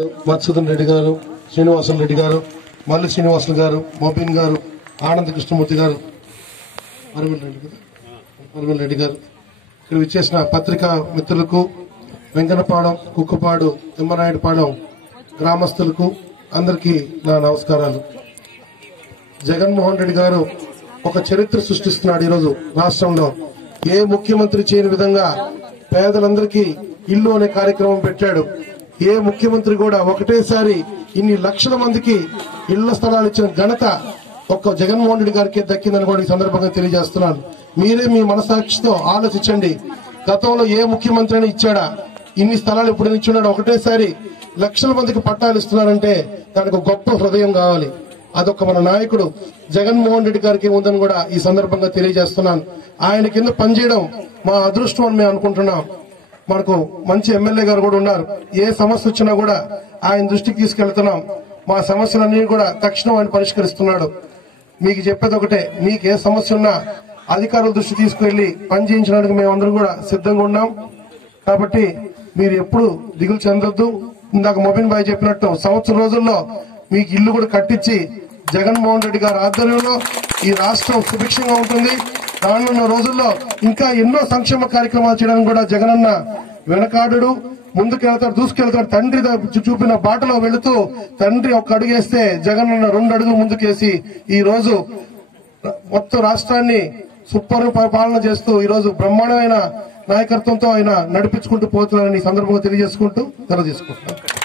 మధుసూదన్ రెడ్డి గారు, శ్రీనివాసులు రెడ్డి గారు, మల్లి శ్రీనివాసులు గారు, మొబిన్ గారు, ఆనంద కృష్ణమూర్తి గారు, అరవింద్ రెడ్డి గారు, ఇక్కడ విచ్చేసిన పత్రికా మిత్రులకు, వెంకన్నపాలెం, కుక్కపాడు, తిమ్మనాయుడుపాలెం గ్రామస్తులకు అందరికీ నా నమస్కారాలు. జగన్మోహన్ రెడ్డి గారు ఒక చరిత్ర సృష్టిస్తున్నాడు. ఈరోజు రాష్ట్రంలో ఏ ముఖ్యమంత్రి చేయని విధంగా పేదలందరికీ ఇల్లు అనే కార్యక్రమం పెట్టాడు. ఏ ముఖ్యమంత్రి కూడా ఒకటేసారి ఇన్ని లక్షల మందికి ఇళ్ల స్థలాలు ఇచ్చిన ఘనత ఒక్క జగన్మోహన్ రెడ్డి గారికి దక్కిందని కూడా ఈ సందర్భంగా తెలియజేస్తున్నాను. మీరే మీ మనసాక్షితో ఆలోచించండి. గతంలో ఏ ముఖ్యమంత్రి అయినా ఇచ్చాడా? ఇన్ని స్థలాలు ఎప్పుడైనా ఇచ్చున్నాడు? ఒకటేసారి లక్షల మందికి పట్టాలు ఇస్తున్నారంటే దానికి గొప్ప హృదయం కావాలి. అదొక మన నాయకుడు జగన్మోహన్ రెడ్డి గారికి ఉందని కూడా ఈ సందర్భంగా తెలియజేస్తున్నాను. ఆయన కింద పనిచేయడం మా అదృష్టం అని మేము అనుకుంటున్నాం. మనకు మంచి ఎమ్మెల్యే గారు కూడా ఉన్నారు. ఏ సమస్య వచ్చినా కూడా ఆయన దృష్టికి తీసుకెళ్తున్నాం. మా సమస్యలన్నీ కూడా తక్షణం ఆయన పరిష్కరిస్తున్నాడు. మీకు చెప్పేది ఒకటే, మీకు ఏ సమస్య ఉన్నా అధికారుల దృష్టి తీసుకువెళ్లి పనిచేయించడానికి మేమందరం కూడా సిద్ధంగా ఉన్నాం. కాబట్టి మీరు ఎప్పుడు దిగులు చెందొద్దు. ఇందాక మొబిన్ భాయ్ చెప్పినట్టు సంవత్సరం రోజుల్లో మీకు ఇల్లు కూడా కట్టించి జగన్మోహన్ రెడ్డి గారి ఆధ్వర్యంలో ఈ రాష్ట్రం సుభిక్షంగా ఉంటుంది. రానున్న రోజుల్లో ఇంకా ఎన్నో సంక్షేమ కార్యక్రమాలు చేయడానికి కూడా జగనన్న వెనకాడు, ముందుకెళ్తాడు, దూసుకెళ్తాడు. తండ్రి చూపిన బాటలో వెళుతూ తండ్రి ఒక అడుగేస్తే జగనన్న 2 అడుగులు ముందుకేసి ఈ రోజు మొత్తం రాష్ట్రాన్ని సూపర్ పాలన చేస్తూ ఈ రోజు బ్రహ్మాండమైన నాయకత్వంతో ఆయన నడిపించుకుంటూ పోతున్నారని ఈ సందర్భంగా తెలియజేసుకుంటూ తీసుకుంటున్నాను.